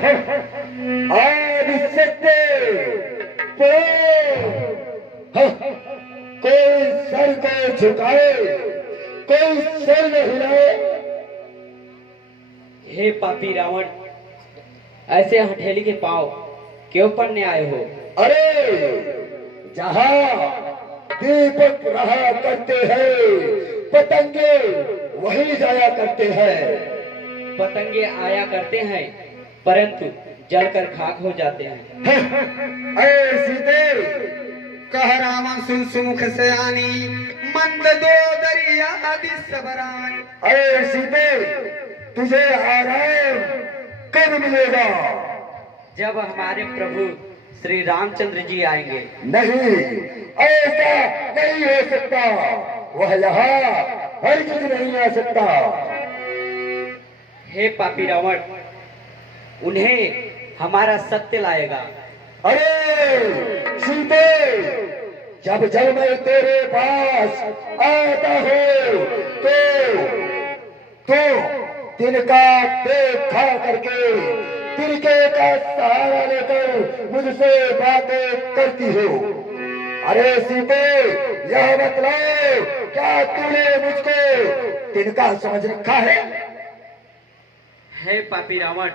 आज सत्य कोई सर को झुकाए, कोई सर न हिलाए। हे पापी रावण, ऐसे हथेली के पांव क्यों पड़ने आए हो? अरे जहां दीपक रहा करते हैं, पतंगे वही जाया करते हैं। पतंगे आया करते हैं परंतु जलकर खाक हो जाते हैं। ऐ सीते, कह रावण सुन सुमुख से आनी, मंद दो दरिया आदि सबरान। ऐ सीते, तुझे आराम कब मिलेगा? जब हमारे प्रभु श्री रामचंद्र जी आएंगे। नहीं, ऐसा नहीं हो सकता। वह यहाँ हरगिज नहीं आ सकता। हे पापी रावण, उन्हें हमारा सत्य लाएगा। अरे सीते, जब जब मैं तेरे पास आता हूँ तो तिनका देख खा करके, तिनके का सहारा लेकर मुझसे बातें करती हो। अरे सीते, यह बतलाओ, क्या तूने मुझको तिनका समझ रखा है? हे पापी रावण,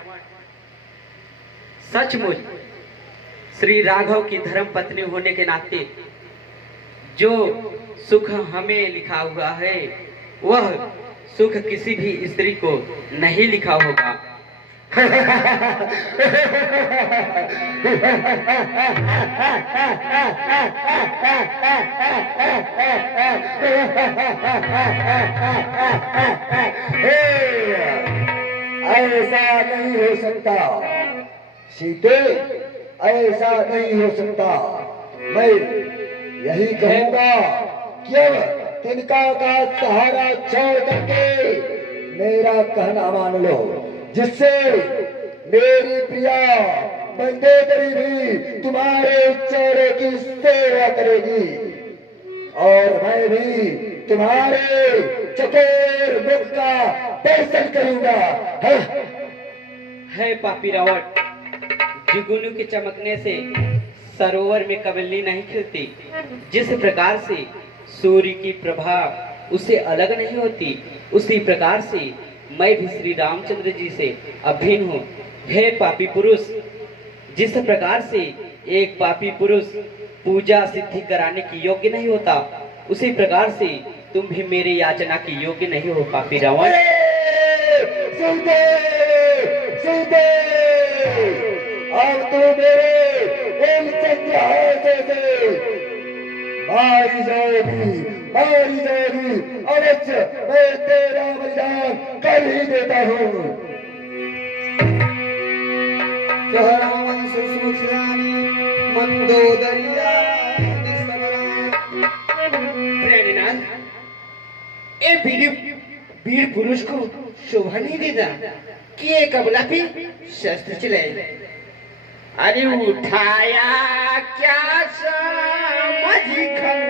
सचमुच श्री राघव की धर्म पत्नी होने के नाते जो सुख हमें लिखा हुआ है, वह सुख किसी भी स्त्री को नहीं लिखा होगा। ऐसा नहीं हो सकता सीते, ऐसा नहीं हो सकता। मैं यही कहूंगा कि अब तिनका का सहारा छोड़ करके मेरा कहना मान लो, जिससे मेरी प्रिया मंदोदरी भी तुम्हारे चेहरे की सेवा करेगी और मैं भी तुम्हारे चकोर मुख का दर्शन करूंगा। है पापी रावण, जुगनू के चमकने से सरोवर में कमली नहीं खिलती। जिस प्रकार से सूर्य की प्रभा उससे अलग नहीं होती, उसी प्रकार से मैं भी श्री रामचंद्र जी से अभिन्न हूँ। हे पापी पुरुष, जिस प्रकार से एक पापी पुरुष पूजा सिद्धि कराने की योग्य नहीं होता, उसी प्रकार से तुम भी मेरे याचना की योग्य नहीं हो पापी रावण। सीते, सीते, अब तू मेरे इन चंद्रहासे से मारी जाएगी, मारी जाएगी। अवश्य मैं तेरा बलिदान कर ही देता हूँ। कह रावण सुन सुमुख से आनी, मंदो दरिया आदि सबरान। प्रेमनाथ, ए वीर पुरुष को शोभा नहीं देता कि एक अबला पे शस्त्र चलाए। अरे उठाया क्या समझ खंड